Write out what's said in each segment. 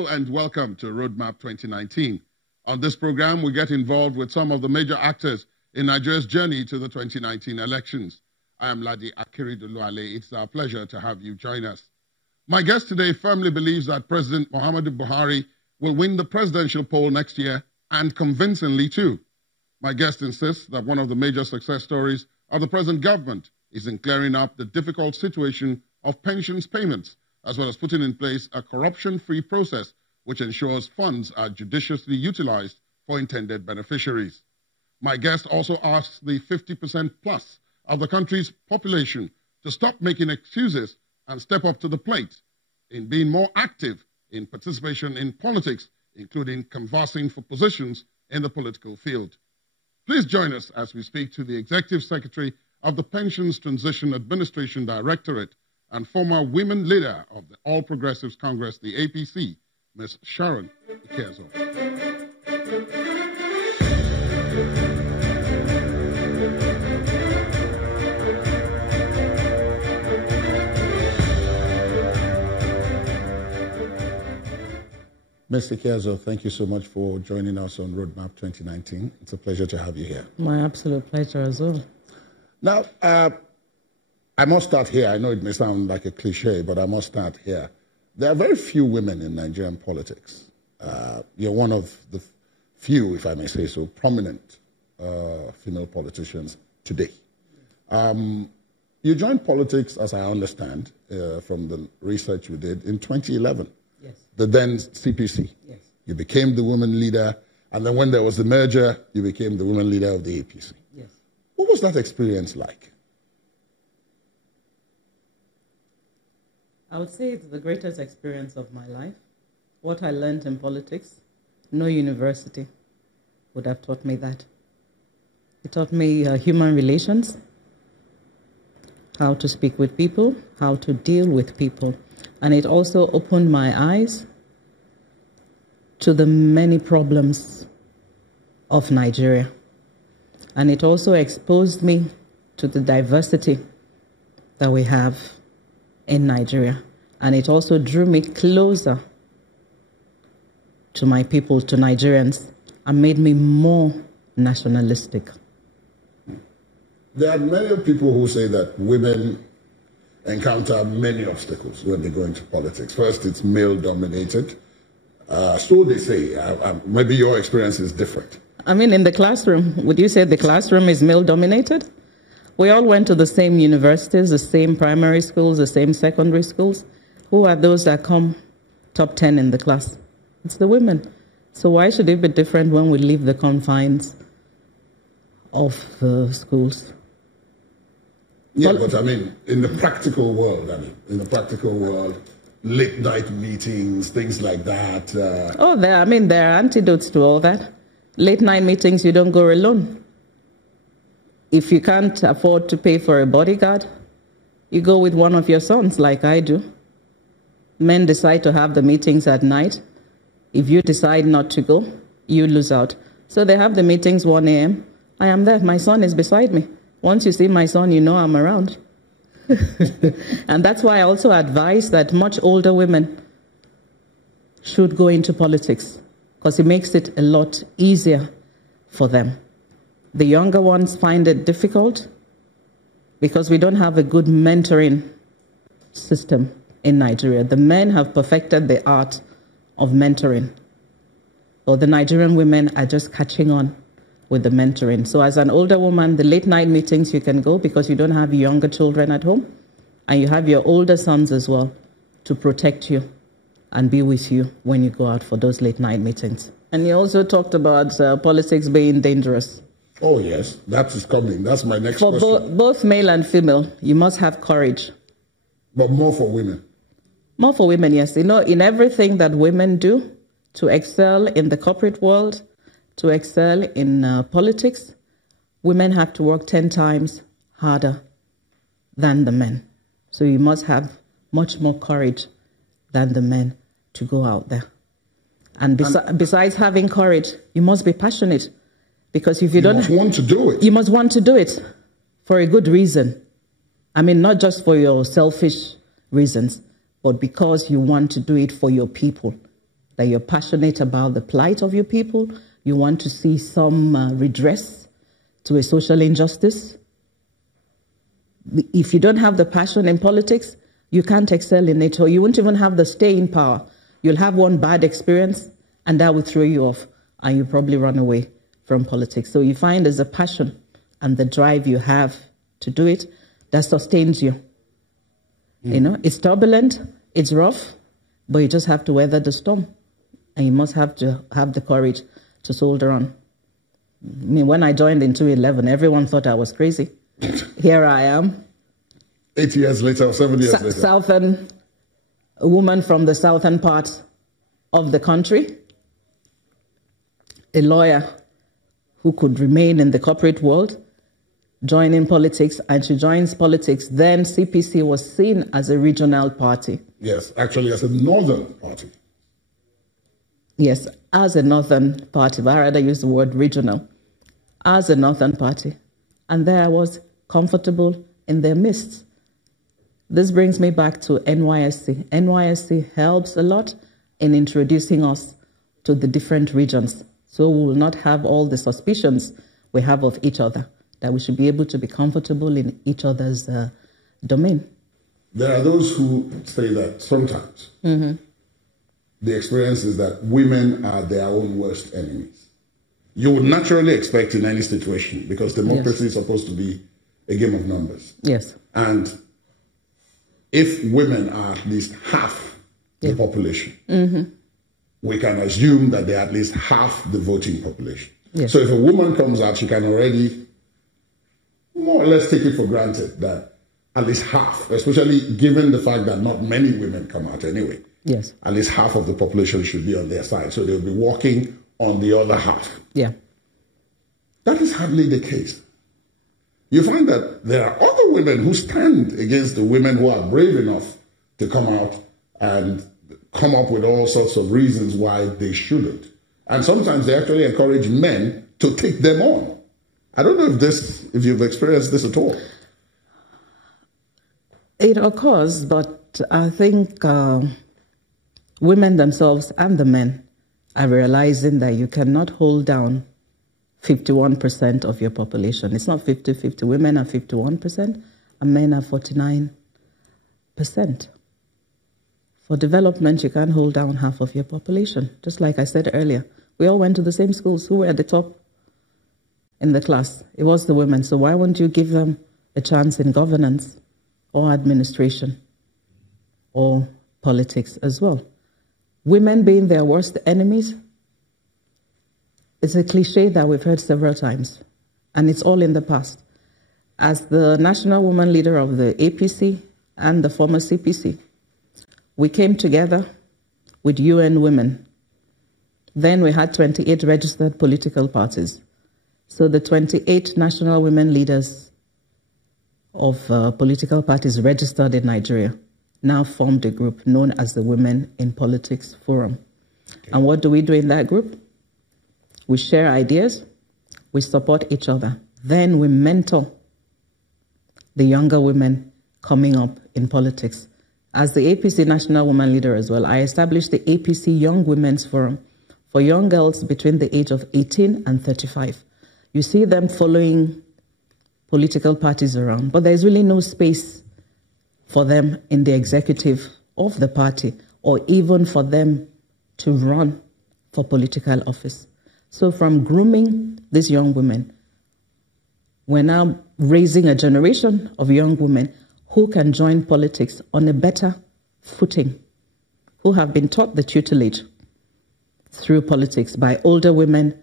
Hello and welcome to Roadmap 2019. On this program, we get involved with some of the major actors in Nigeria's journey to the 2019 elections. I am Ladi Akiriduluale. It's our pleasure to have you join us. My guest today firmly believes that President Muhammadu Buhari will win the presidential poll next year, and convincingly too. My guest insists that one of the major success stories of the present government is in clearing up the difficult situation of pensions payments, as well as putting in place a corruption-free process which ensures funds are judiciously utilized for intended beneficiaries. My guest also asks the 50% plus of the country's population to stop making excuses and step up to the plate in being more active in participation in politics, including canvassing for positions in the political field. Please join us as we speak to the Executive Secretary of the Pensions Transition Administration Directorate and former women leader of the All Progressives Congress, the APC, Ms. Sharon Ikeazor. Mr. Ikeazor, thank you so much for joining us on Roadmap 2019. It's a pleasure to have you here. My absolute pleasure as well. Now, I must start here. I know it may sound like a cliche, but I must start here. There are very few women in Nigerian politics. You're one of the few, if I may say so, prominent female politicians today. You joined politics, as I understand, from the research you did, in 2011. Yes. The then CPC. Yes. You became the woman leader, and then when there was the merger, you became the woman leader of the APC. Yes. What was that experience like? I would say it's the greatest experience of my life. What I learned in politics, no university would have taught me that. It taught me human relations, how to speak with people, how to deal with people. And it also opened my eyes to the many problems of Nigeria. And it also exposed me to the diversity that we have in Nigeria. And it also drew me closer to my people, to Nigerians, and made me more nationalistic. There are many people who say that women encounter many obstacles when they go into politics. First, it's male-dominated. So they say. Maybe your experience is different. I mean, in the classroom, would you say the classroom is male-dominated? We all went to the same universities, the same primary schools, the same secondary schools. Who are those that come top 10 in the class? It's the women. So why should it be different when we leave the confines of the schools? Yeah, but I mean, in the practical world, late night meetings, things like that. There are antidotes to all that. Late night meetings, you don't go alone. If you can't afford to pay for a bodyguard, you go with one of your sons, like I do. Men decide to have the meetings at night. If you decide not to go, you lose out. So they have the meetings 1 a.m. I am there. My son is beside me. Once you see my son, you know I'm around. And that's why I also advise that much older women should go into politics, because it makes it a lot easier for them. The younger ones find it difficult because we don't have a good mentoring system in Nigeria. The men have perfected the art of mentoring, or the Nigerian women are just catching on with the mentoring. So as an older woman, the late night meetings you can go because you don't have younger children at home, and you have your older sons as well to protect you and be with you when you go out for those late night meetings. And you also talked about politics being dangerous. Oh yes, that is coming. That's my next question. For both male and female, you must have courage. But more for women? More for women, yes. You know, in everything that women do to excel in the corporate world, to excel in politics, women have to work 10 times harder than the men. So you must have much more courage than the men to go out there. And besides having courage, you must be passionate. Because if you don't... You must want to do it. You must want to do it for a good reason. I mean, not just for your selfish reasons, but because you want to do it for your people. that you're passionate about the plight of your people, you want to see some redress to a social injustice. If you don't have the passion in politics, you can't excel in it, or you won't even have the staying power. You'll have one bad experience, and that will throw you off, and you probably run away from politics. So you find there's a passion and the drive you have to do it that sustains you. You know, it's turbulent, it's rough, but you just have to weather the storm. And you must have to have the courage to soldier on. I mean, when I joined in 2011, everyone thought I was crazy. Here I am. 8 years later, or 7 years later. A woman from the southern part of the country, a lawyer who could remain in the corporate world, join in politics, and she joins politics. Then CPC was seen as a regional party. Yes, actually as a northern party. Yes, as a northern party, but I rather use the word regional. As a northern party. And there I was, comfortable in their midst. This brings me back to NYSC. NYSC helps a lot in introducing us to the different regions. So we will not have all the suspicions we have of each other, that we should be able to be comfortable in each other's domain. There are those who say that sometimes the experience is that women are their own worst enemies. You would naturally expect in any situation, because democracy is supposed to be a game of numbers. Yes. And if women are at least half the population, we can assume that they're at least half the voting population. Yes. So if a woman comes out, she can already more or less take it for granted that at least half, especially given the fact that not many women come out anyway, yes, at least half of the population should be on their side. So they'll be walking on the other half. Yeah. That is hardly the case. You find that there are other women who stand against the women who are brave enough to come out and come up with all sorts of reasons why they shouldn't. And sometimes they actually encourage men to take them on. I don't know if you've experienced this at all. It occurs, but I think women themselves and the men are realizing that you cannot hold down 51% of your population. It's not 50-50. Women are 51% and men are 49%. For development, you can't hold down half of your population. Just like I said earlier, we all went to the same schools. Who were at the top in the class? It was the women. So why won't you give them a chance in governance or administration or politics as well? Women being their worst enemies, it's a cliche that we've heard several times, and it's all in the past. As the national woman leader of the APC and the former CPC, we came together with UN Women. Then we had 28 registered political parties. So the 28 national women leaders of political parties registered in Nigeria now formed a group known as the Women in Politics Forum. Okay. And what do we do in that group? We share ideas, we support each other. Then we mentor the younger women coming up in politics. As the APC National Woman Leader as well, I established the APC Young Women's Forum for young girls between the age of 18 and 35. You see them following political parties around, but there's really no space for them in the executive of the party or even for them to run for political office. So from grooming these young women, we're now raising a generation of young women who can join politics on a better footing, who have been taught the tutelage through politics by older women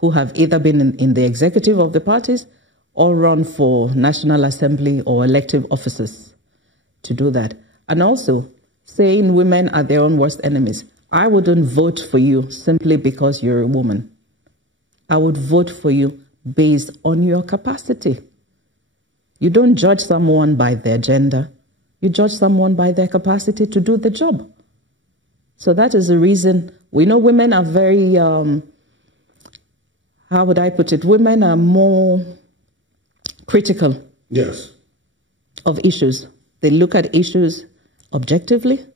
who have either been in the executive of the parties or run for National Assembly or elective offices to do that. And also saying women are their own worst enemies. I wouldn't vote for you simply because you're a woman. I would vote for you based on your capacity. You don't judge someone by their gender. You judge someone by their capacity to do the job. So that is the reason we know women are very, how would I put it? Women are more critical of issues. They look at issues objectively.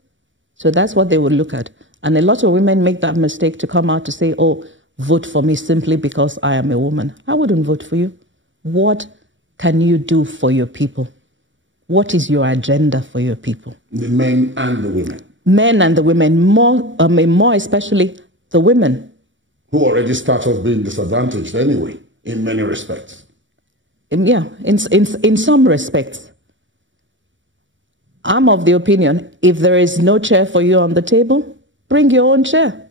So that's what they would look at. And a lot of women make that mistake to come out to say, oh, vote for me simply because I am a woman. I wouldn't vote for you. What can you do for your people? What is your agenda for your people? The men and the women. Men and the women, more especially the women. Who already start off being disadvantaged anyway, in many respects. Yeah, in some respects. I'm of the opinion, if there is no chair for you on the table, bring your own chair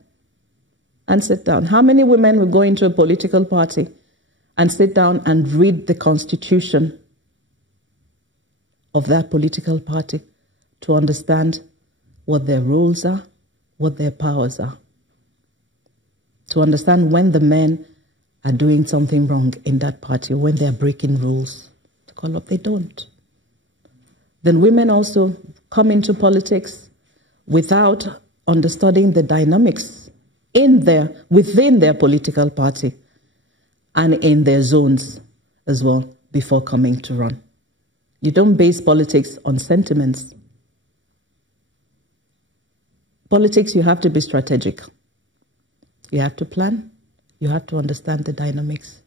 and sit down. How many women will go into a political party and sit down and read the constitution of that political party to understand what their roles are, what their powers are? To understand when the men are doing something wrong in that party, when they're breaking rules. To call up, they don't. Then women also come into politics without understanding the dynamics within their political party and in their zones as well before coming to run. You don't base politics on sentiments. Politics, you have to be strategic. You have to plan. You have to understand the dynamics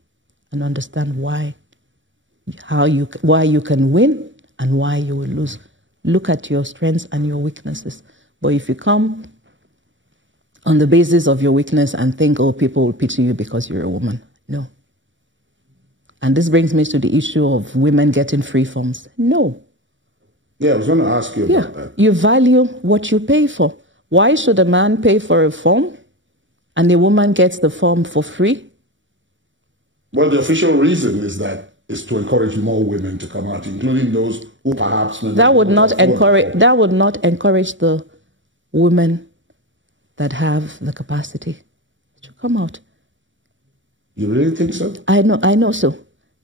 and understand why you can win and why you will lose. Look at your strengths and your weaknesses. But if you come on the basis of your weakness and think, oh, people will pity you because you're a woman, no. And this brings me to the issue of women getting free forms. No. Yeah, I was going to ask you about that. You value what you pay for. Why should a man pay for a form and a woman gets the form for free? Well, the official reason is to encourage more women to come out, including those who perhaps... That would not encourage the women that have the capacity to come out. You really think so? I know so.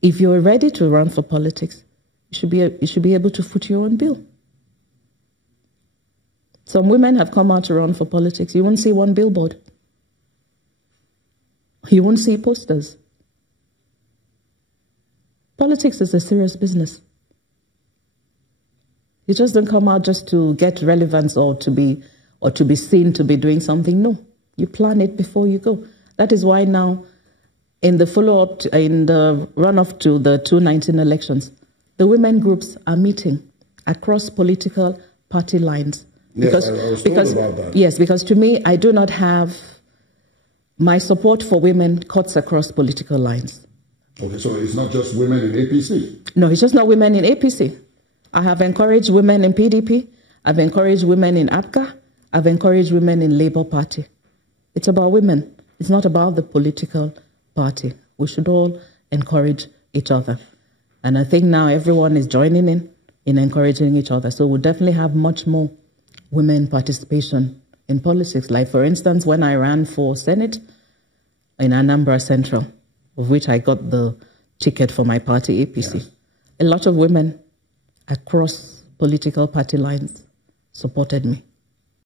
If you're ready to run for politics, you should be able to foot your own bill. Some women have come out to run for politics. You won't see one billboard. You won't see posters. Politics is a serious business. You just don't come out just to get relevance or to be seen to be doing something. No, you plan it before you go. That is why now, in the run-off to the 2019 elections, the women groups are meeting across political party lines. Yes, I was told about that. Yes, because to me, I do not have my support for women cuts across political lines. Okay, so it's not just women in APC? No, it's just not women in APC. I have encouraged women in PDP. I've encouraged women in APCA. I've encouraged women in Labour Party. It's about women. It's not about the political party. We should all encourage each other. And I think now everyone is joining in encouraging each other. So we'll definitely have much more women participation in politics. Like, for instance, when I ran for Senate in Anambra Central, of which I got the ticket for my party, APC, yes, a lot of women across political party lines supported me.